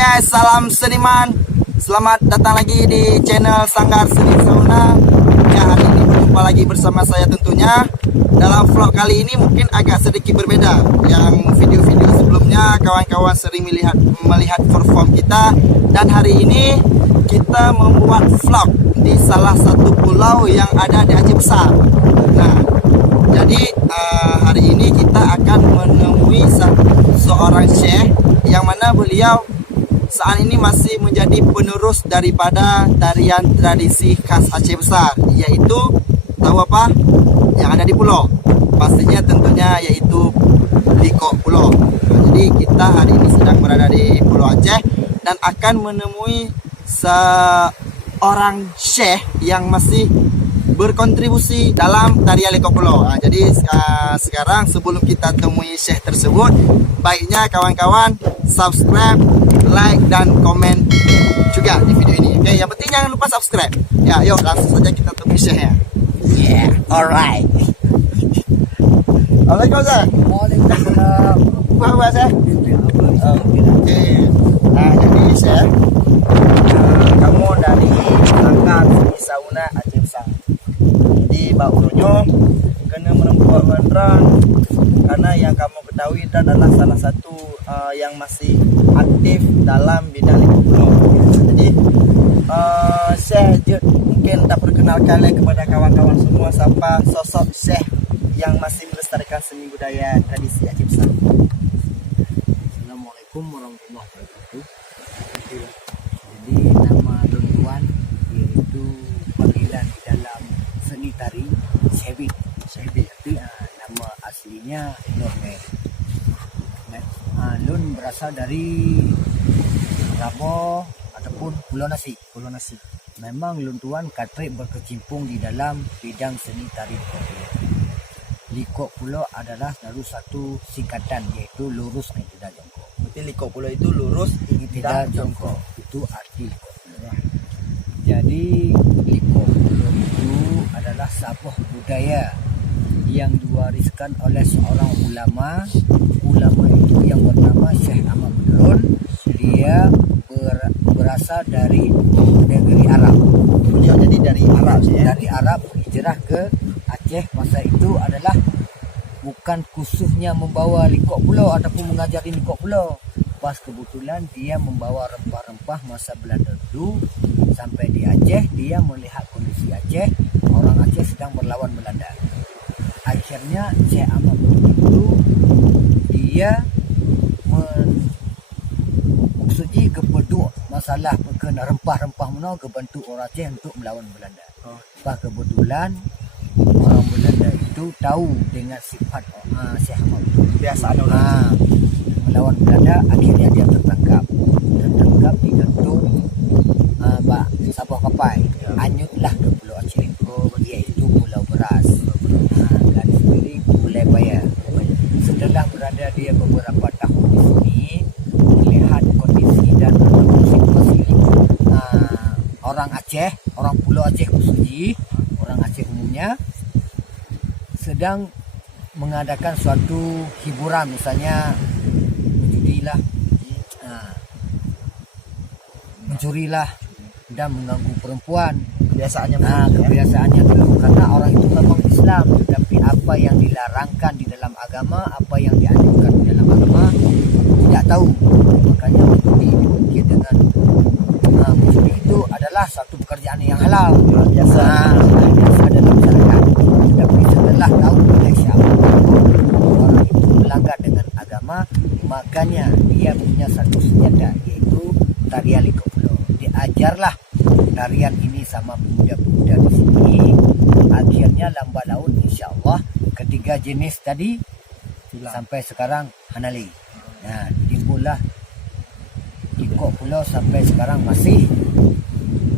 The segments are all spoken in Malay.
guys, salam seniman. Selamat datang lagi di channel Sanggar Seni Sauna. Ya, hari ini berjumpa lagi bersama saya tentunya. Dalam vlog kali ini mungkin agak sedikit berbeda. Yang video-video sebelumnya kawan-kawan sering melihat perform kita. Dan hari ini kita membuat vlog di salah satu pulau yang ada di Aceh Besar. Nah, jadi hari ini kita akan menemui seorang syekh yang mana beliau saat ini masih menjadi penerus daripada tarian tradisi khas Aceh Besar, yaitu tahu apa? Yang ada di pulau. Pastinya tentunya yaitu Liko Pulau. Nah, jadi kita hari ini sedang berada di Pulau Aceh dan akan menemui seorang syekh yang masih berkontribusi dalam tarian Liko Pulau. Nah, jadi sekarang sebelum kita temui syekh tersebut, baiknya kawan-kawan subscribe, like, dan komen juga di video ini. Oke, yang penting jangan lupa subscribe. Ya, yuk langsung saja kita temui syekhnya. Yeah, alright. Assalamualaikum, Syekh. Waalaikumsalam. Apa Syekh? Oke. Nah, jadi Syekh, kamu dari Sanggar Seni Sauna Aceh Besar. Jadi Mbak Uronyo kena merempuan menerang karena yang kamu ketahui itu adalah salah satu yang masih aktif dalam bidang Liko Pulau. Jadi Syekh mungkin tak perkenalkan kepada kawan-kawan semua siapa sosok Syekh yang masih melestarikan seni budaya tradisi Aceh Besar. Assalamualaikum warahmatullahi wabarakatuh. Jadi nama Tuan yaitu panggilan di dalam seni tari Syekh. Tapi nama aslinya Norme. Lun berasal dari Rabo ataupun Pulau Nasi. Memang Lun Tuan katrik berkecimpung di dalam bidang seni tari Liko Pulau adalah lalu satu singkatan yaitu lurus tidak jongkok. Berarti Liko Pulau itu lurus Tidak jongkok. Itu arti Liko Pulau. Jadi Liko Pulau itu adalah sebuah budaya yang diwariskan oleh seorang ulama. Ulama itu yang bernama Syekh Ahmad Badrun. Dia berasal dari negeri Arab. Beliau jadi dari Arab ya? Dari Arab hijrah ke Aceh. Masa itu adalah bukan khususnya membawa Liko Pulau ataupun mengajari Liko Pulau. Pas kebetulan dia membawa rempah-rempah masa Belanda dulu sampai di Aceh. Dia melihat kondisi Aceh, orang Aceh sedang berlawan Belanda. Akhirnya Syekh Ahmad itu dia maksudnya kebentuk masalah berkena rempah-rempah mana kebentuk orang Aceh untuk melawan Belanda. Pas kebetulan orang Belanda itu tahu dengan sifat Syekh Ahmad Biasa melawan Belanda. Akhirnya dia tertangkap digantung sebuah kapal. Anyutlah ke Pulau Aceh, yaitu Pulau Beras. Garis miring Pulau Bayar. Setelah berada dia beberapa tahun di sini, melihat kondisi dan situasi orang Aceh, orang Pulau Aceh khususnya, orang Aceh umumnya sedang mengadakan suatu hiburan, misalnya mencurilah dan mengganggu perempuan. Kebiasaannya dulu karena orang itu memang Islam, tetapi apa yang dilarangkan di dalam agama, apa yang dianjurkan di dalam agama tidak tahu. Makanya mencuri dengan mencuri itu adalah satu pekerjaan yang halal, biasa dalam masyarakat. Tetapi setelah tahu oleh siapa orang itu melanggar dengan agama, makanya dia punya satu senjata yaitu tarian Liko Pulau. Diajarlah tarian ini sama pemuda-pemuda di sini. Akhirnya lambat laun insya-Allah ketiga jenis tadi sampai sekarang hanali. Nah, timbullah Liko Pulau sampai sekarang masih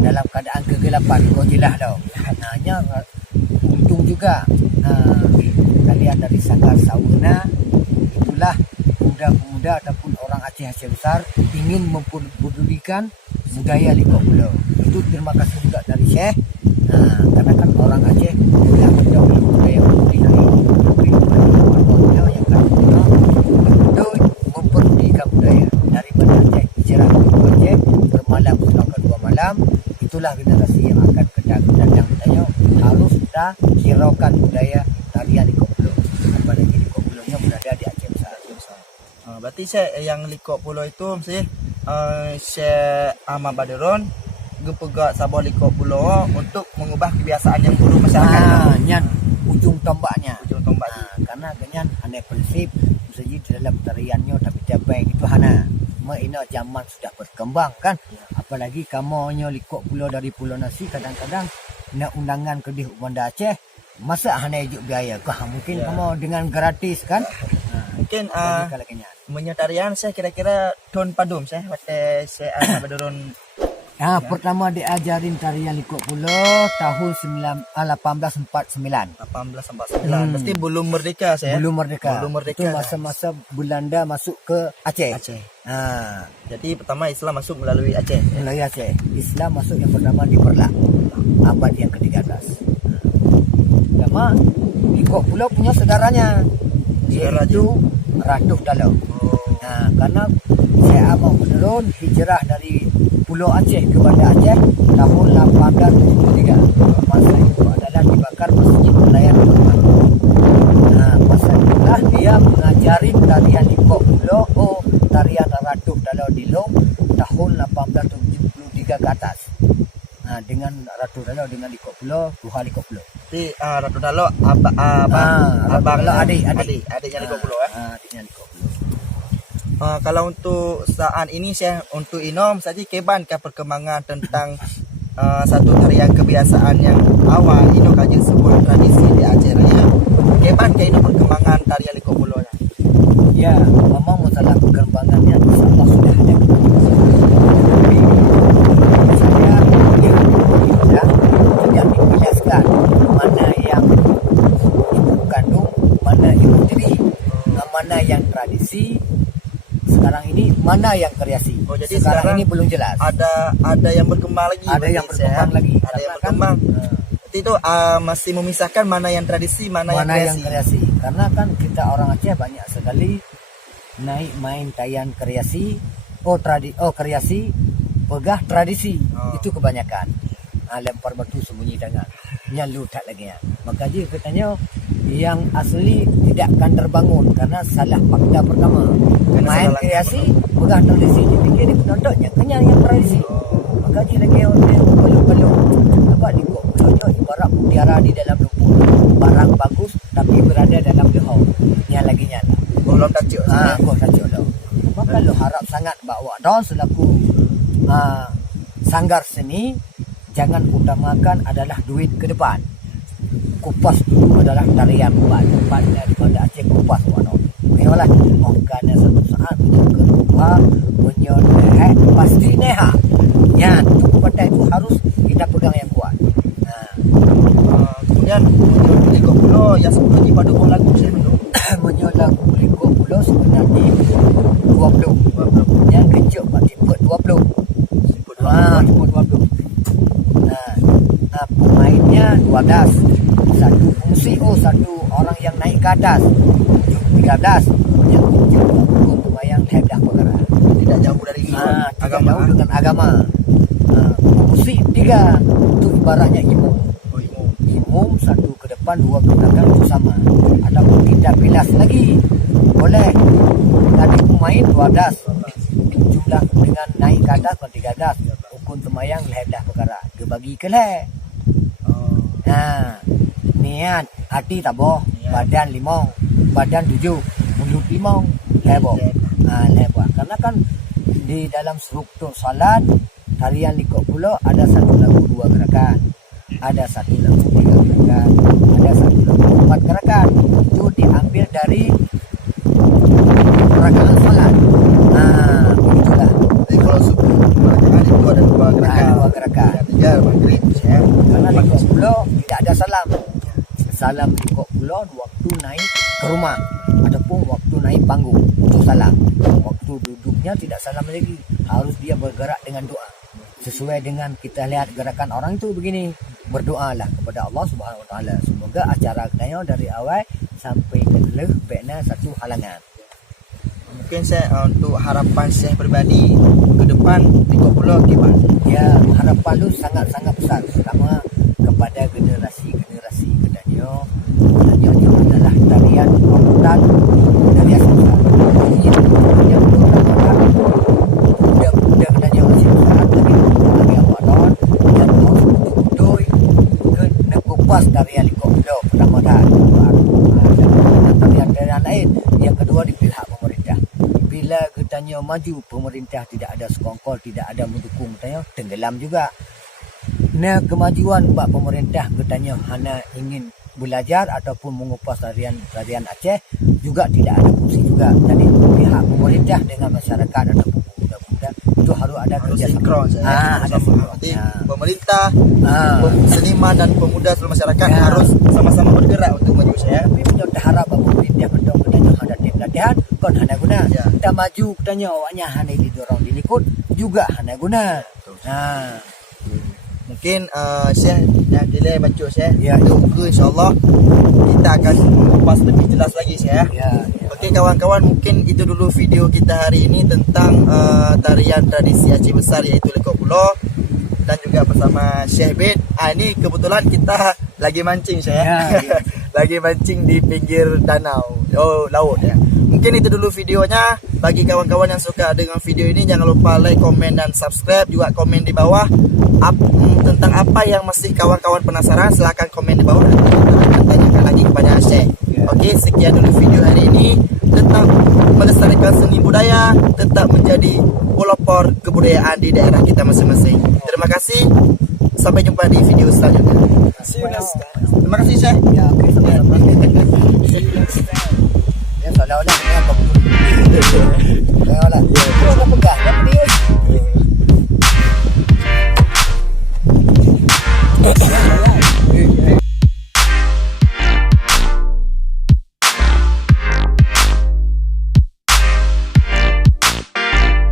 dalam keadaan kegelapan. Kau jelas tau. Hanya untung juga kalian dari Sanggar Sauna itulah pemuda-pemuda ataupun orang Aceh Besar ingin mempedulikan budaya Liko Pulau. Itu terima kasih juga dari Syekh. Karena kan orang Aceh yang menjauh budaya budaya yang kan itu mempedulikan budaya daripada Aceh hijrah itulah generasi yang akan datang budaya harus kita kirakan budaya tarian Liko Pulau. Apalagi Liko Pulaunya berada di Aceh Besar. Berarti saya yang Liko Pulau itu mesti Syekh Ahmad Badrun gepegak sabah Liko Pulau untuk mengubah kebiasaan yang buruk masyarakat. Nyan ujung tombaknya. Ujung tombak. Karena kenyan aneh prinsip saja di dalam tariannya tapi baik itu hana. Ina zaman sudah berkembang kan. Apalagi kamunya Liko Pulau dari Pulau Nasi kadang-kadang nak undangan ke di Banda Aceh masa hana ijuk biaya kah mungkin kamu dengan gratis kan. Mungkin kalau kenyan menyetarian saya kira-kira Don Padum saya waktu saya Ahmad Badrun. Pertama diajarin tarian Liko Pulau tahun 1849. 1849. Mesti belum merdeka saya. Belum merdeka. Itu Kan? masa-masa Belanda masuk ke Aceh. Jadi pertama Islam masuk melalui Aceh. Melalui Aceh. Islam masuk yang pertama di Perlak. Abad yang ke-13. Lama Liko Pulau punya saudaranya. Yaitu Ratu Dalau. Karena Syekh Ahmad Badrun hijrah dari Pulau Aceh ke Banda Aceh tahun 1873. Masa itu adalah dibakar Masjid Pelayan Rumah. Masa itulah dia mengajari tarian Liko Pulau tarian Ratu Dalau Dilong tahun 1873 ke atas. Dengan Ratu Dalau dengan Liko Pulau, Tuhan Liko Pulau. Jadi Ratu Dalau abang adiknya Liko Pulau adiknya Liko Pulau. Kalau untuk saat ini saya untuk Inom saja keban ke perkembangan tentang satu tarian kebiasaan yang awal Inom kaji sebuah tradisi di Aceh Raya. Keban ke Inom perkembangan tarian Liko Pulau. Ya, memang masalah perkembangannya insya-Allah sudah ada. Saya tidak dijelaskan mana yang ibu kandung, mana ibu tiri, mana yang tradisi. Sekarang ini mana yang kreasi? Jadi sekarang ini belum jelas. Ada yang berkembang lagi. Ada yang berkembang lagi. Ada yang berkembang. Itu masih memisahkan mana yang tradisi, mana yang kreasi. Karena kan kita orang Aceh banyak sekali naik main tarian kreasi, kreasi, pegah tradisi. Itu kebanyakan. Lempar batu sembunyi tangan. Nyalu tak lagi ya. Maka dia katanya yang asli tidak akan terbangun karena salah fakta pertama. Main kreasi, pegah tradisi. Dia fikir dia penontonnya kenyang yang tradisi. Maka dia lagi belum apa Liko Pulau ibarat mutiara di dalam lumpur. Barang bagus tapi berada dalam lehau. Yang lagi nyala. Belum tajuk. Belum tajuk lo. Maka lo harap sangat bawa don selaku sanggar seni jangan utamakan adalah duit ke depan. Kupas dulu adalah tarian buat daripada Aceh kupas wano. Memanglah karena satu saat kedua menyoleh pasti neha. Ya, pada itu harus kita pegang yang kuat. Kemudian Liko Pulau yang seperti pada lagu saya menyolah Liko Pulau sebenarnya 20. Yang kecil berarti 20. 20. Pemainnya 12. Satu fungsi satu orang yang naik ke atas 13 yang yang hebat perkara tidak jauh dari agama jauh dengan agama. Fungsi 3 itu ibaratnya imam. Imam satu ke depan 2 ke belakang itu sama. Ataupun kita bilas lagi boleh tadi pemain 12 jumlah dengan naik ke atas 13 ukun temayang hebat perkara dibagi ke leh. Niat hati taboh, badan 5, badan 7, mulut 5, leboh. Leboh. Karena kan di dalam struktur salat tarian Liko Pulau ada satu lagu 2 gerakan, ada satu lagu 3 gerakan, ada satu lagu 4 gerakan. Itu diambil dari rakaat salat. Begitulah. Jadi kalau subuh rakaat itu ada 2 gerakan. 2 gerakan. 3 maghrib ya. Karena Liko Pulau tidak ada salam. Salam Liko Pulau waktu naik ke rumah ataupun waktu naik panggung itu salam. Waktu duduknya tidak salam lagi, harus dia bergerak dengan doa. Sesuai dengan kita lihat gerakan orang itu begini, berdoalah kepada Allah Subhanahu Wa Taala. Semoga acara kita dari awal sampai ke leh bekna satu halangan. mungkin saya untuk harapan saya pribadi ke depan di Koplo gimana? Ya, harapan lu sangat-sangat besar, terutama kepada generasi-generasi kedanyo. Kedanyo adalah tarian rambutan dari asal. Yang pertama, muda kedanyo masih besar, lagi awalan dan mau betul-betul ke nekupas tarian di Koplo pertama dah. Tarian lain. Yang kedua di pihak pemerintah. Bila kedanyo maju, pemerintah tidak ada sekongkol, tidak ada mendukung kedanyo, tenggelam juga. Nah, kemajuan buat pemerintah kedanyo hanya ingin belajar ataupun mengupas tarian Aceh juga tidak ada fungsi juga. Jadi pihak pemerintah dengan masyarakat ataupun pemuda-pemuda itu harus ada sinkron ada sinkron. Jadi pemerintah, seniman dan pemuda seluruh masyarakat harus sama-sama bergerak untuk maju saya. Tapi kita harap bahawa pemerintah betul kedanyo ada tim latihan kon hana guna. Kita maju kedanyo awaknya hanya didorong dilikut juga hana guna. Mungkin Syekh yang delay baca Syekh. Ya, Tunggu insya-Allah kita akan mengupas lebih jelas lagi Syekh. Ya. Okey kawan-kawan, mungkin itu dulu video kita hari ini tentang tarian tradisi Aceh Besar iaitu Lekok Pulau dan juga bersama Syekh Bed. Ini kebetulan kita lagi mancing Syekh. Ya. Lagi mancing di pinggir danau. Laut ya. Mungkin itu dulu videonya. Bagi kawan-kawan yang suka dengan video ini, jangan lupa like, komen dan subscribe. Juga komen di bawah tentang apa yang masih kawan-kawan penasaran. Silahkan komen di bawah dan kita akan tanyakan lagi kepada Syekh. Okey, sekian dulu video hari ini. Tetap melestarikan seni budaya, tetap menjadi pelopor kebudayaan di daerah kita masing-masing. Terima kasih. Sampai jumpa di video selanjutnya. Terima kasih Syekh. Ya, oke, sama-sama. Ya, seolah-olah kita apa dulu. Seolah-olah. Ya, apa pegang? Apa dia?